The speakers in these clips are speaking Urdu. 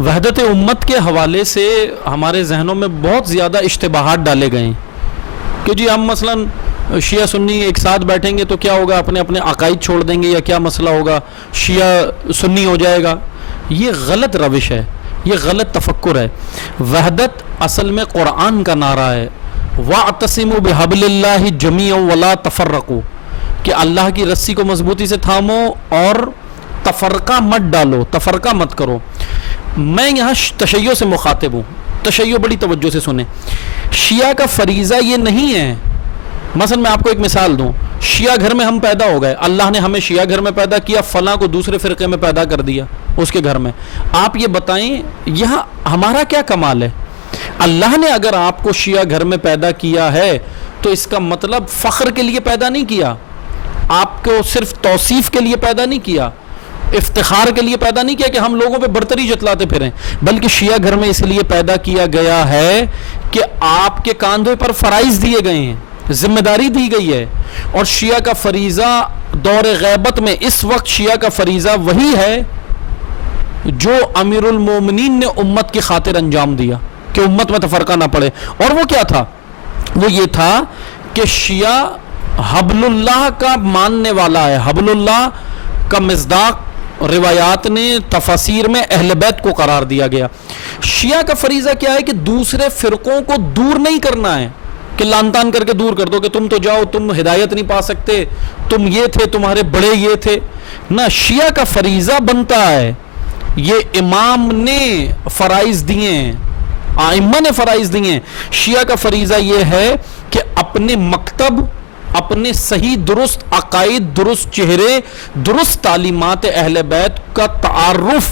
وحدت امت کے حوالے سے ہمارے ذہنوں میں بہت زیادہ اشتباہات ڈالے گئے ہیں کہ جی ہم مثلاً شیعہ سنی ایک ساتھ بیٹھیں گے تو کیا ہوگا، اپنے اپنے عقائد چھوڑ دیں گے یا کیا مسئلہ ہوگا، شیعہ سنی ہو جائے گا۔ یہ غلط روش ہے، یہ غلط تفکر ہے۔ وحدت اصل میں قرآن کا نعرہ ہے، وَاعْتَصِمُوا بِحَبْلِ اللَّهِ جَمِيعًا وَلَا تَفَرَّقُوا، کہ اللہ کی رسی کو مضبوطی سے تھامو اور تفرقہ مت ڈالو، تفرقہ مت کرو۔ میں یہاں تشیع سے مخاطب ہوں، تشیع بڑی توجہ سے سنیں۔ شیعہ کا فریضہ یہ نہیں ہے، مثلا میں آپ کو ایک مثال دوں، شیعہ گھر میں ہم پیدا ہو گئے، اللہ نے ہمیں شیعہ گھر میں پیدا کیا، فلاں کو دوسرے فرقے میں پیدا کر دیا اس کے گھر میں۔ آپ یہ بتائیں یہاں ہمارا کیا کمال ہے؟ اللہ نے اگر آپ کو شیعہ گھر میں پیدا کیا ہے تو اس کا مطلب فخر کے لیے پیدا نہیں کیا، آپ کو صرف توصیف کے لیے پیدا نہیں کیا، افتخار کے لیے پیدا نہیں کیا کہ ہم لوگوں پہ برتری جتلاتے پھریں، بلکہ شیعہ گھر میں اس لیے پیدا کیا گیا ہے کہ آپ کے کاندھے پر فرائض دیے گئے ہیں، ذمہ داری دی گئی ہے۔ اور شیعہ کا فریضہ دور غیبت میں اس وقت شیعہ کا فریضہ وہی ہے جو امیر المومنین نے امت کی خاطر انجام دیا کہ امت میں تفرقہ نہ پڑے۔ اور وہ کیا تھا؟ وہ یہ تھا کہ شیعہ حبل اللہ کا ماننے والا ہے، حبل اللہ کا مصداق روایات نے تفاسیر میں اہل بیت کو قرار دیا گیا۔ شیعہ کا فریضہ کیا ہے کہ دوسرے فرقوں کو دور نہیں کرنا ہے، کہ لان تان کر کے دور کر دو کہ تم تو جاؤ، تم ہدایت نہیں پا سکتے، تم یہ تھے، تمہارے بڑے یہ تھے۔ نہ، شیعہ کا فریضہ بنتا ہے، یہ امام نے فرائض دیے ہیں، ائمہ نے فرائض دیے ہیں۔ شیعہ کا فریضہ یہ ہے کہ اپنے مکتب، اپنے صحیح درست عقائد، درست چہرے، درست تعلیمات اہل بیت کا تعارف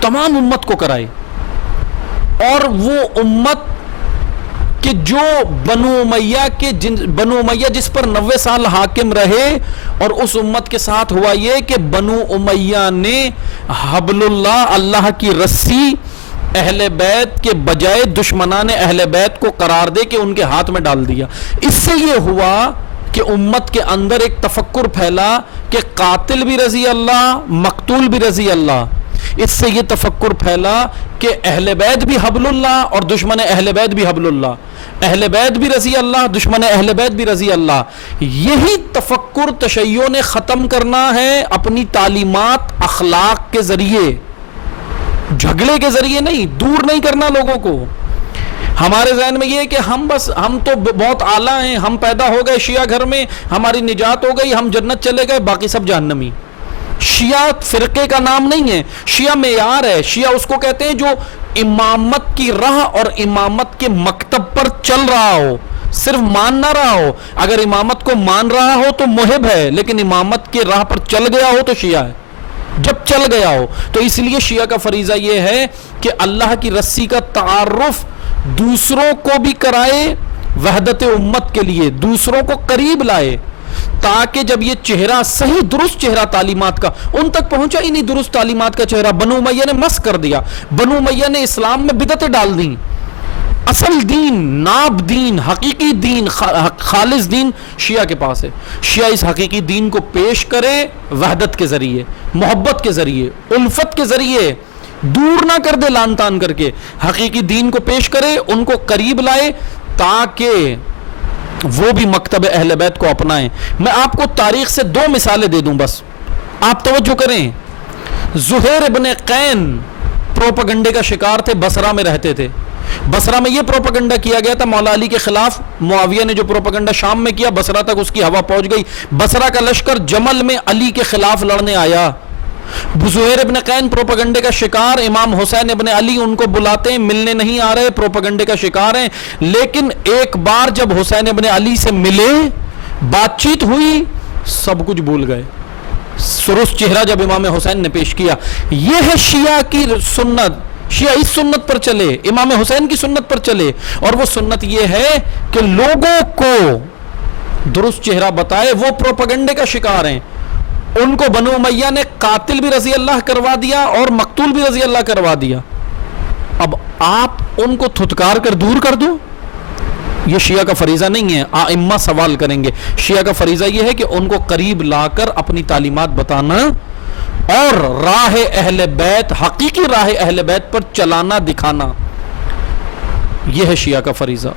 تمام امت کو کرائے، اور وہ امت کہ جو بنو امیہ جس پر 90 سال حاکم رہے، اور اس امت کے ساتھ ہوا یہ کہ بنو امیہ نے حبل اللہ کی رسی اہل بیت کے بجائے دشمنان اہل بیت کو قرار دے کے ان کے ہاتھ میں ڈال دیا۔ اس سے یہ ہوا کہ امت کے اندر ایک تفکر پھیلا کہ قاتل بھی رضی اللہ، مقتول بھی رضی اللہ۔ اس سے یہ تفکر پھیلا کہ اہل بیت بھی حبل اللہ اور دشمن اہل بیت بھی حبل اللہ، اہل بیت بھی رضی اللہ، دشمن اہل بیت بھی رضی اللہ۔ یہی تفکر تشیع نے ختم کرنا ہے اپنی تعلیمات اخلاق کے ذریعے، جھگڑے کے ذریعے نہیں، دور نہیں کرنا لوگوں کو۔ ہمارے ذہن میں یہ ہے کہ ہم تو بہت اعلیٰ ہیں، ہم پیدا ہو گئے شیعہ گھر میں، ہماری نجات ہو گئی، ہم جنت چلے گئے، باقی سب جہنمی۔ شیعہ فرقے کا نام نہیں ہے، شیعہ معیار ہے۔ شیعہ اس کو کہتے ہیں جو امامت کی راہ اور امامت کے مکتب پر چل رہا ہو، صرف مان نہ رہا ہو۔ اگر امامت کو مان رہا ہو تو محب ہے، لیکن امامت کے راہ پر چل گیا ہو تو شیعہ ہے، جب چل گیا ہو۔ تو اس لیے شیعہ کا فریضہ یہ ہے کہ اللہ کی رسی کا تعارف دوسروں کو بھی کرائے، وحدت امت کے لیے دوسروں کو قریب لائے، تاکہ جب یہ چہرہ صحیح درست چہرہ تعلیمات کا ان تک پہنچا ہی نہیں، درست تعلیمات کا چہرہ بنو امیہ نے مس کر دیا، بنو امیہ نے اسلام میں بدعتیں ڈال دیں۔ اصل دین، ناب دین، حقیقی دین، خالص دین شیعہ کے پاس ہے۔ شیعہ اس حقیقی دین کو پیش کرے وحدت کے ذریعے، محبت کے ذریعے، الفت کے ذریعے، دور نہ کر دے لان تان کر کے، حقیقی دین کو پیش کرے، ان کو قریب لائے تاکہ وہ بھی مکتب اہل بیت کو اپنائیں۔ میں آپ کو تاریخ سے 2 مثالیں دے دوں، بس آپ توجہ کریں۔ زہیر ابن قین پروپیگنڈے کا شکار تھے، بصرہ میں رہتے تھے۔ بصرہ میں یہ پروپیگنڈا کیا گیا تھا مولا علی کے خلاف، معاویہ نے جو پروپیگنڈا شام میں کیا، بصرہ تک اس کی ہوا پہنچ گئی۔ بصرہ کا لشکر جمل میں علی کے خلاف لڑنے آیا۔ زہیر ابن قین پروپیگنڈے کا شکار، امام حسین ابن علی ان کو بلاتے ہیں، ملنے نہیں آ رہے، پروپیگنڈے کا شکار ہیں۔ لیکن ایک بار جب حسین ابن علی سے ملے، بات چیت ہوئی، سب کچھ بھول گئے۔ سرخ چہرہ جب امام حسین نے پیش کیا، یہ ہے شیعہ کی سنت۔ شیعہ اس سنت پر چلے، امام حسین کی سنت پر چلے، اور وہ سنت یہ ہے کہ لوگوں کو درست چہرہ بتائے۔ وہ پروپیگنڈے کا شکار ہیں، ان کو بنو امیہ نے قاتل بھی رضی اللہ کروا دیا اور مقتول بھی رضی اللہ کروا دیا۔ اب آپ ان کو تھتکار کر دور کر دو، یہ شیعہ کا فریضہ نہیں ہے۔ ائمہ سوال کریں گے۔ شیعہ کا فریضہ یہ ہے کہ ان کو قریب لا کر اپنی تعلیمات بتانا، اور راہ اہل بیت، حقیقی راہ اہل بیت پر چلانا دکھانا، یہ ہے شیعہ کا فریضہ.